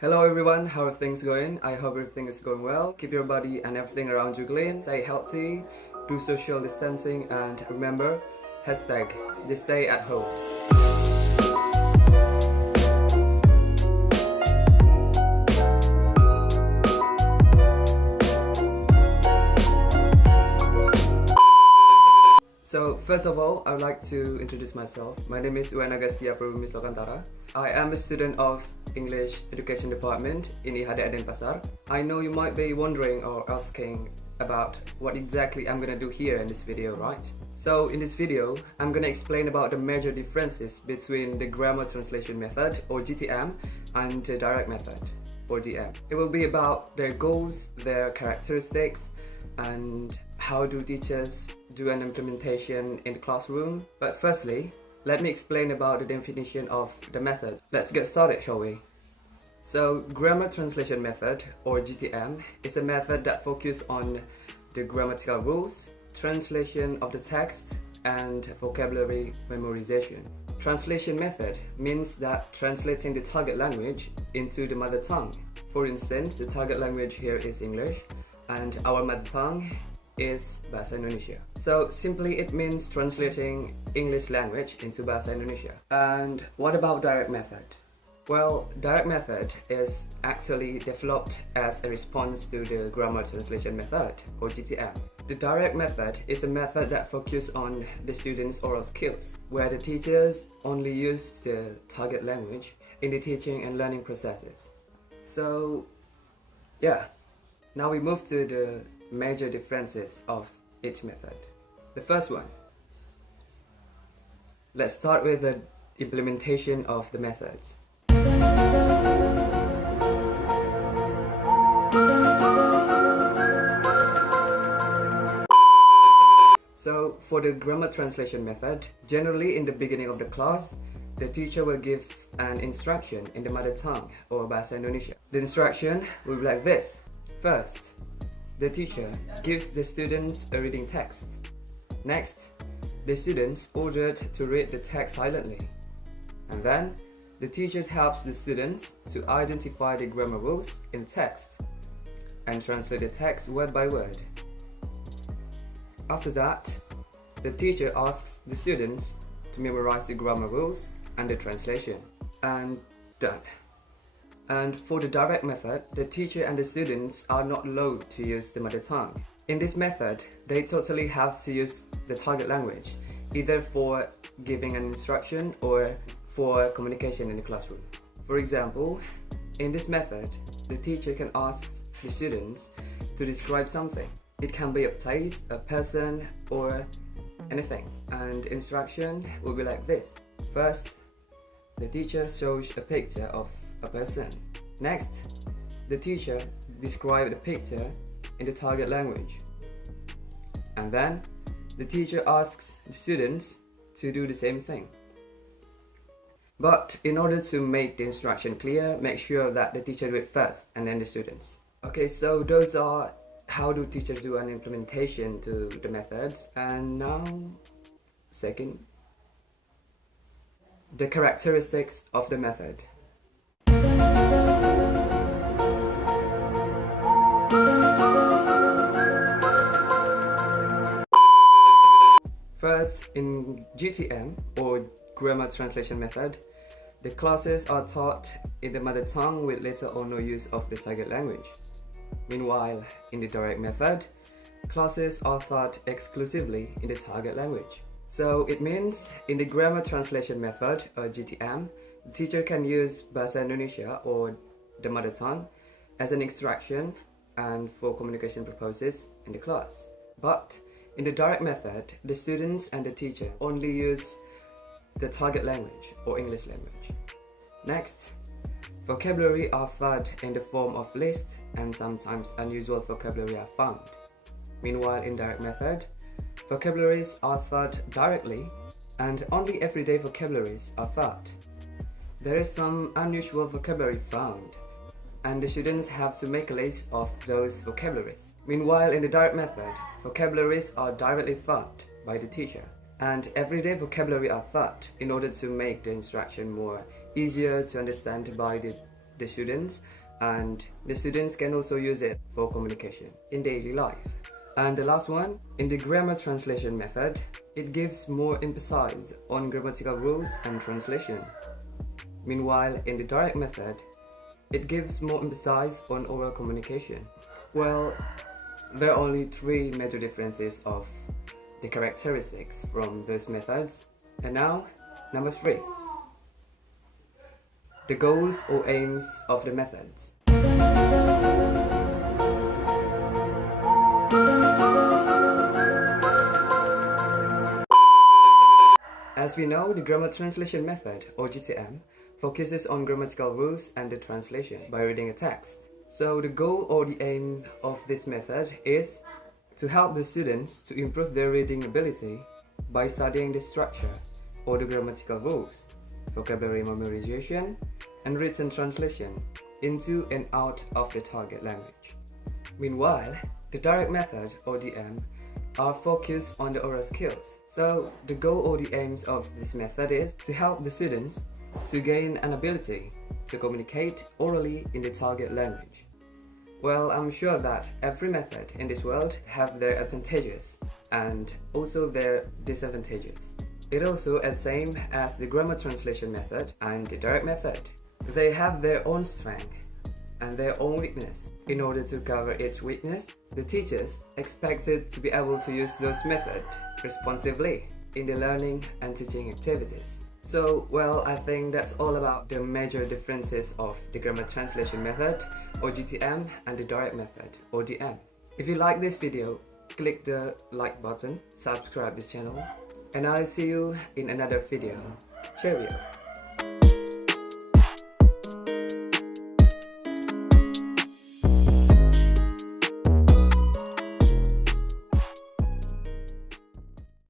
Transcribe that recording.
Hello everyone, how are things going? I hope everything is going well. Keep your body and everything around you clean, stay healthy, do social distancing, and remember, hashtag just stay at home. So first of all, I would like to introduce myself. My name is Uwan Agastya Prabumis Lokantara. I am a student of English Education Department in IHD Denpasar. I know you might be wondering or asking about what exactly I'm gonna do here in this video, right? So in this video, I'm gonna explain about the major differences between the grammar translation method or GTM and the direct method or DM. It will be about their goals, their characteristics, and how do teachers do an implementation in the classroom. But firstly, let me explain about the definition of the method. Let's get started, shall we? So, grammar translation method or GTM is a method that focuses on the grammatical rules, translation of the text, and vocabulary memorization. Translation method means that translating the target language into the mother tongue. For instance, the target language here is English, and our mother tongue is Bahasa Indonesia. So simply it means translating English language into Bahasa Indonesia. And what about direct method? Well, direct method is actually developed as a response to the grammar translation method or GTM. The direct method is a method that focuses on the students' oral skills, where the teachers only use the target language in the teaching and learning processes. So yeah, now we move to the major differences of each method. The first one. Let's start with the implementation of the methods. So for the grammar translation method, generally in the beginning of the class, the teacher will give an instruction in the mother tongue or Bahasa Indonesia. The instruction will be like this. First, the teacher gives the students a reading text. Next, the students ordered to read the text silently. And then, the teacher helps the students to identify the grammar rules in text and translate the text word by word. After that, the teacher asks the students to memorize the grammar rules and the translation. And done. And for the direct method, the teacher and the students are not allowed to use the mother tongue. In this method, they totally have to use the target language, either for giving an instruction or for communication in the classroom. For example, in this method, the teacher can ask the students to describe something. It can be a place, a person, or anything. And instruction will be like this. First, the teacher shows a picture of a person. Next, the teacher describes the picture in the target language. And then, the teacher asks the students to do the same thing. But in order to make the instruction clear, make sure that the teacher do it first and then the students. Okay, so those are how do teachers do an implementation to the methods. And now, second, the characteristics of the method. First, in GTM or grammar translation method, the classes are taught in the mother tongue with little or no use of the target language. Meanwhile, in the direct method, classes are taught exclusively in the target language. So it means in the grammar translation method or GTM, the teacher can use Bahasa Indonesia or the mother tongue as an instruction and for communication purposes in the class. But in the direct method, the students and the teacher only use the target language or English language. Next, vocabulary are taught in the form of lists and sometimes unusual vocabulary are found. Meanwhile, in direct method, vocabularies are taught directly and only everyday vocabularies are taught. There is some unusual vocabulary found, and the students have to make a list of those vocabularies. Meanwhile, in the direct method, vocabularies are directly taught by the teacher, and everyday vocabulary are taught in order to make the instruction more easier to understand by the the students, and the students can also use it for communication in daily life. And the last one, in the grammar translation method, it gives more emphasis on grammatical rules and translation. Meanwhile, in the direct method, it gives more emphasis on oral communication. Well, there are only three major differences of the characteristics from those methods. And now, number 3. The goals or aims of the methods. As we know, the grammar translation method, or GTM, focuses on grammatical rules and the translation by reading a text. So the goal or the aim of this method is to help the students to improve their reading ability by studying the structure or the grammatical rules, vocabulary memorization, and written translation into and out of the target language. Meanwhile, the direct method, or DM, are focused on the oral skills. So the goal or the aims of this method is to help the students to gain an ability to communicate orally in the target language. Well, I'm sure that every method in this world have their advantages and also their disadvantages. It also as same as the grammar translation method and the direct method. They have their own strength and their own weakness. In order to cover each weakness, the teachers expected to be able to use those methods responsively in the learning and teaching activities. So, well, I think that's all about the major differences of the grammar translation method, or GTM, and the direct method, or DM. If you like this video, click the like button, subscribe this channel, and I'll see you in another video. Cheerio!